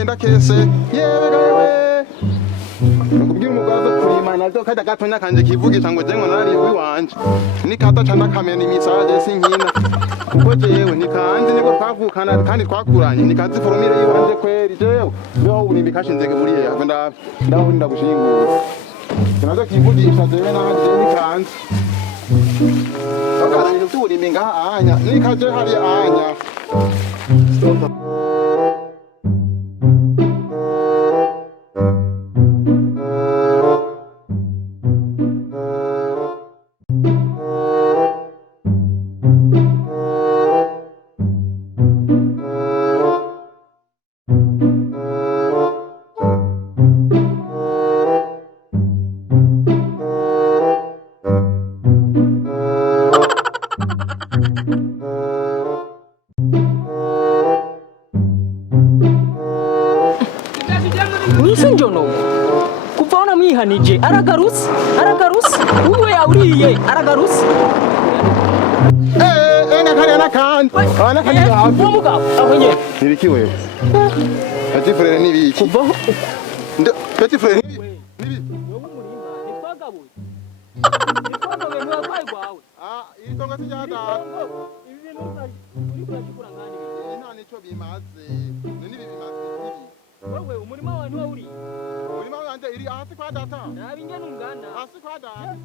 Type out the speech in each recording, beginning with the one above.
ndabaye ndakese yewe gawe nakubwira umugazo kurima navyo kajya gatonya kanje kivugisha ngo jengo nari wiwanje nikata cana kamena imisaje sinkina kuko jewe nikanje niko twavukana kandi twakuranye nikazi foromire yiwanje kweri jewe niho uburimbi kashinzege muri yawe ndaho ndagushingura navyo kivugisha jewe nahandi jewe nikanje bakazanye uburimbi ngaha anya nikaje hari anya Nije aragarus uwe yauriye aragarus nakari nakandi nakandi hafi umugabo ahonye nibiki wewe ati frere nibiki kubaho ati frere nibi wowe murimba nitwagabuye n'abaye gwawe iri tonga sijada ibi bintu uri kurashikura ngani nta nico bimaze nibi bimaze wewe umurima wawe niwo uri umurima wanje iri hasi kwa data nabinge nungana hasi kwa data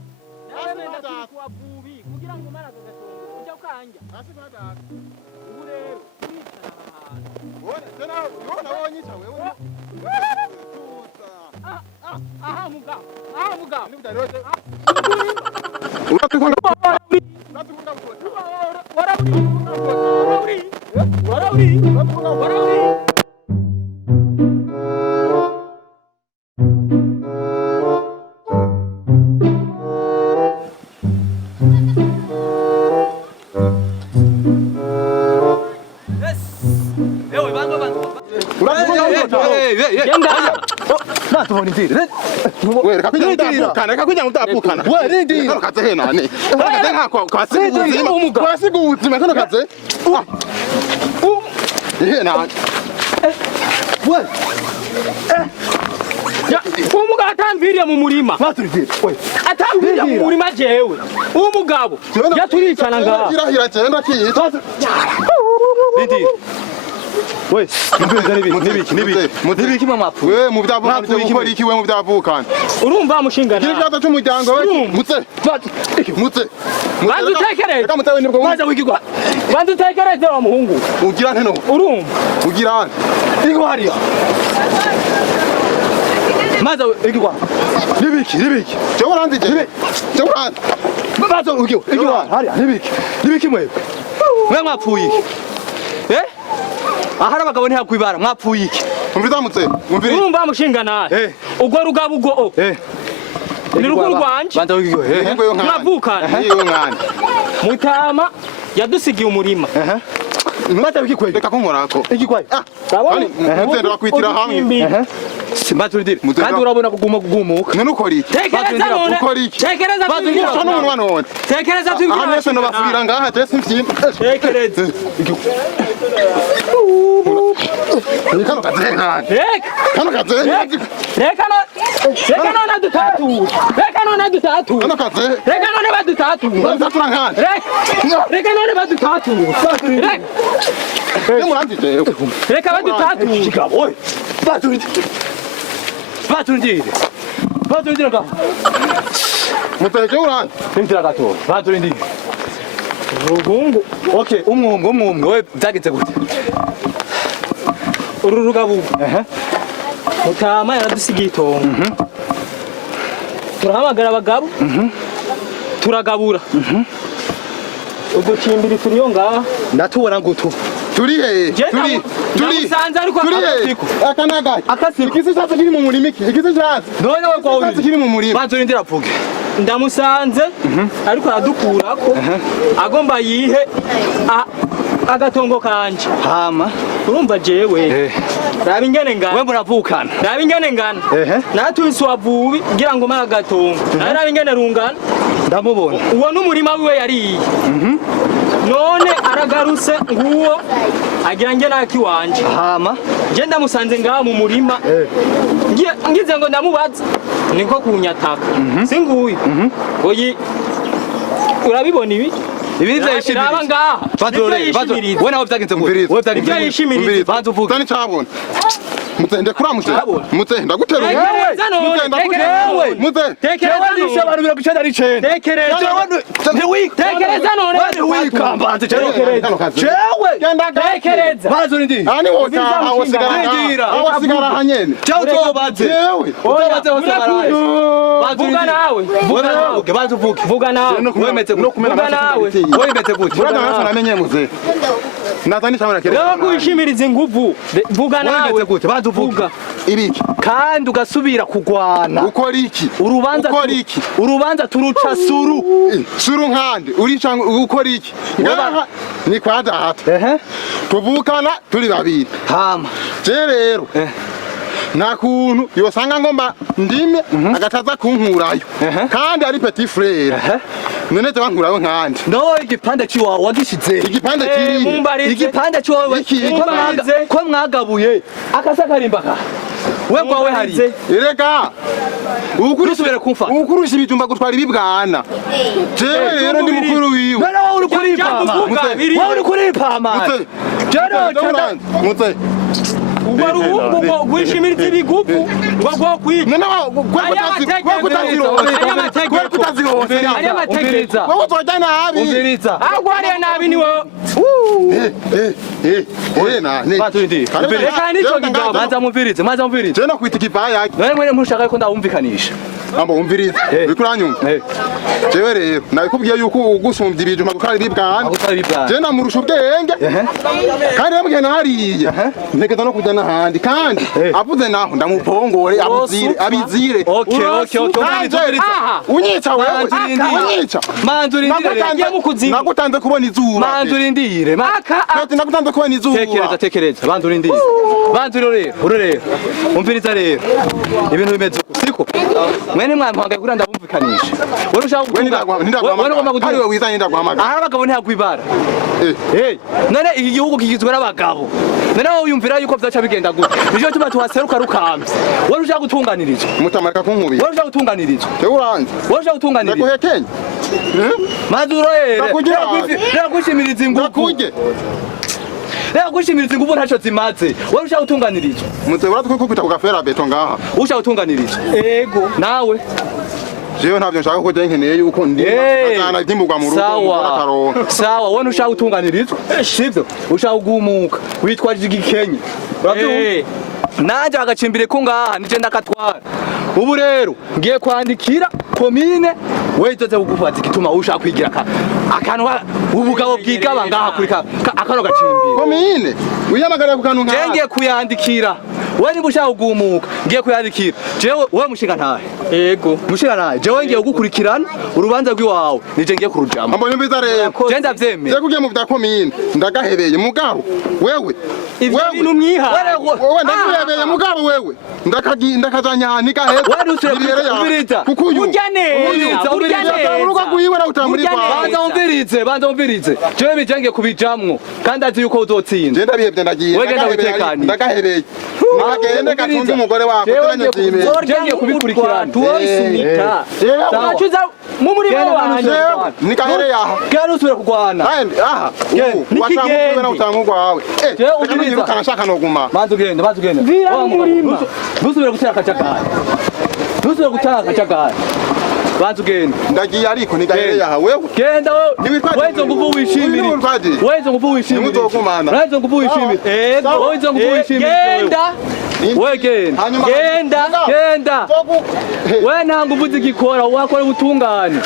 nabenda kwa bubi kugira ngo mara gatongo ujya ukanja hasi kwa data ubu rero wona tena wona wonyita wewe aha mugabo nibudaroje warauri Kapukana. Wewe kano kaze he nani? Kaze nkako kwasiga ubuzima kano kaze. He nani? Wewe. Ya umuga atamviriye mu murima. Baturivire. Wewe. Atamviriye mu murima jewe. Umugabo yaturicana ngaha. Kirahira cyenda kiyita. Ndindi. Wewe, nibiki mamapu. Wewe mu byavukana ukora iki we mu byavukana? Urumva mushingana. Kiri byato cy'umuryango we. Mutse. Bandu tekereze. Reka mutawe nibwo. Waza wigirwa. Bandu tekereze wa muhungu. Ugira nte no? Urumva. Ugira nte? Iko hariya. Maza igwa. Nibiki. Cyo ranzije. Cyo ranzije. Maza igwa. Hariya nibiki mwe. Mwe mwapfuye iki? Ahari abagabo ntihakwibara mwapfuye iki? Umvizamutse. Urumva mushingana. Ugo rugabo ugo. Ni rugo rwanje. Banza wigwa. Mwavukana. Iyo mwana. Mutama yadusigiye umurima. Maza wiki Reka kunkorako. Igikwaye. Kandi nzenda bakwitira hamwe. Simbaturidi. Kandi urabona kugumuka. None ukora iki? Tekereza none. Ukora iki? Tekereza tugira n'umuntu none. Tekereza tugira. Aha nese no basubira ngaha tese mfyimba. Tekereza. Kano kaze nkani. Kano kaze. Reka none adutatu. Kano kaze. Reka none badutatu. Bazatura nkani. Reka none badutatu. Reka badutatu. Chikabo. Baturidi ngaho. Muteke urani. Nimtira gato. Baturidi. Rugungu. Okay, umwumwe we byageze gute? Uru rugabu. Mutama yaradusigiye itongo. Turahamagara abagabo. Turagabura. Uducimbiri turiyo ngaha. Ndatubona ngutu. Turi he? Turi. Sanza ariko akasiku. Akanaga. Akasiku. Ikisi cyatse kiri mu murima iki? Ikisi cyatse. None we kwa uri. Kiri mu murima. Baturindi ravuge. Ndamusanze ariko aradukurako agomba yihe agatongo kanje. Hama Urumva jewe. Raba ingene ngana. We muravukana. Raba ingene ngana. Natwise wavubi ngira ngo mara gatongo. Raba ingene rungana. Ndamubona. Uwo n'umurima wiwe yariye. None aragarutse nguwo agira nge naki wanje hama je ndamusanze ngaha mu murima ngize ngo ndamubaza niko kunyataka singuye oyi urabibona ibi vyayishimiriza ngaha we nawe vyagenze gute we vyayishimiriza banza uvuge tani cabona mutende kura mutenda gutera tekereza abantu biragucenda ari cenda tekereza none wikambanze jewe tekereza bazo ndi ani wota awasigara hanyene uzobaze vuga nawe banza uvuge vuga nawe wemetse gute vuga nawe wemetse gute burada nasa namenye muze natani chamana kere rero kwishimiriza inguvu vuga nawe wemetse gute banza uvuga ibiki kandi ugasubira kugwana ukora iki urubanza turuca suru nkande uri cyangwa ukora iki ngaha ni kwa data tuvukana turi babiri hama je rero nta kuntu yosanga ngomba ndime agataza kunkurayo kandi ari petit frère none te bankurayo nkande no igipande ciwawe wagishize igipande kiri igipande ciwawe ko mwagabuye akasakarimbaka we gwawe hari erega ukurusubira kumfa ukurusha ibijumba gutwara ibibwana jewe rero ndi mukuru wiwe none wowe uri kuripama wowe uri kuripama jero mutse ubarugo gwishimiriza ibigugu ngo kwica none umviriza wowe uzoja nabi umviriza agwariye nabi ni wowe maza mumvirize je no kwita ikivaya none mwene mushaka ko ndawumvikanisha ambo umviriza uri kuranyumva jewe rero nabikubwiye yuko ugusumvya ibijumba gukara ibibwana je namurusha ubwenge kandi namugenda hariya ntegeza no kujya n'ahandi kandi avuze naho ndamupongore abizire unyica wewe unyica nagutanze kubona izuba manzu urindire nagutanze kubona izuba tekereza banzu urindire banzu rero umviriza rero ibintu bimeze siko mwene mwamuhangaye kuri ndabumvikanisha wowe ushaka ariwe wizanye ndaguhamagara aha abagabo ntihagwibara none iki gihugu kigizwe n'abagabo none wowe uyumvira yuko vyaca bigenda gute nico tuma tuhaseruka rukamvye wowe ushaka gutunganirizwa mutamarika kunkubira wowe ushaka gutunganirizwa uranze wowe ushaka gutunganirizwa ndaguhekenya mazurorere rero gushimiriza ingufu rero gushimiriza ingufu ntaco zimaze wowe ushaka gutunganirizwa mutse uratwe ko kwita ku gafera beto ngaha ushaka gutunganirizwa ego nawe jewe ntavyo nshaka ko je nkeneye yuko ndi azana ivyimburwa mu rugo sawa wowe ushaka gutunganirizwa sivyo ushaka kugumuka witwaje igikenye nanje agacimbire ko ngaha nije ndakatwara ubu rero ngiye kwandikira komine wezoze kugufaza igituma ushaka kwigira akantu ubugabo bwigaba ngaha kuri akano gacimbire komine uyamagara ku kantu ngaha ngiye kuyandikira wewe niba ushaka kugumuka ngiye kuyandikira jewe wowe mushinga ntahe ego mushinga ntahe jewe ngiye gukurikirana urubanza rw'iwawe nije ngiye kurujama ambo nyumviza rero je ndavyemeye je kugiye mu bya komine ndagahebeye mugabo wewe ibyo bintu mwiha wewe ndagahebeye mugabo wewe ndakazanya nigaheza umviriza kuko uyu urya neza urugo rwiwe na utamburi banza umvirize jewe bijenge kubijamwo kandi azi yuko uzotsinda je ndabihebye ndagiye ndagahebeye nagende gatunze umugore wako turanye zime jenge kubikurikirana tuoisunika acuza mu murimo wanje nikahere yaha kandi usubira kugwana aha watamukwe na utamugwa wawe umviriza kanashaka noguma banza ugende vira mu murima ntusubire gutera akajagari banza ugende ndagiye ariko nikahere yaha wewe genda wezo nguvu wishimire wezo nguvu wishimire nimuzogumana wezo nguvu wishimire wezo nguvu wishimire genda genda we nta nguvu zigikora wakora ubutungane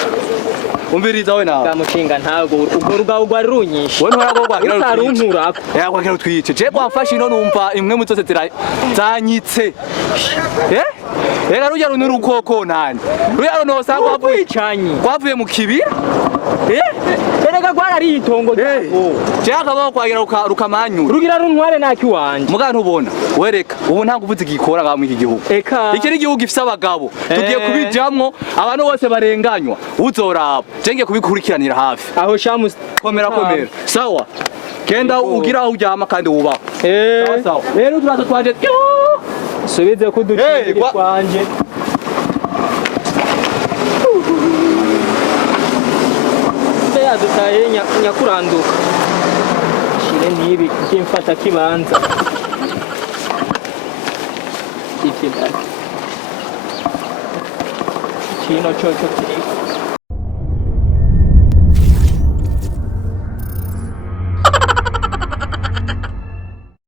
umviriza we nawe kamushinga ntago ubwo rugabo rwari runyishe we ntora rwagira utarunkurako yakwagira utwice je kwafasha ino numva imwe mu zose zanyitse rero rujya runuri ukoko nani rujya runo usanga wapwicanye kwavuye mu kibira erega rwarariye itongo ryabo je akabaho kwagira rukamanyura rugira runtware naki wanje muga ntubona wereka ubu ntabwo uvuze igikora ngaho muri iki gihugu eka iki ni igihugu gifise abagabo tugiye kubijamwo abantu bose barenganywa uzoraba je ngiye kubikurikiranira hafi aho shamu komera sawa genda ugira aho uryama kandi wubaho sawa rero uturazo twanje subize kuducira kwanje dutaye nyakuranduka shire nibi kimfata kibanza kino chocho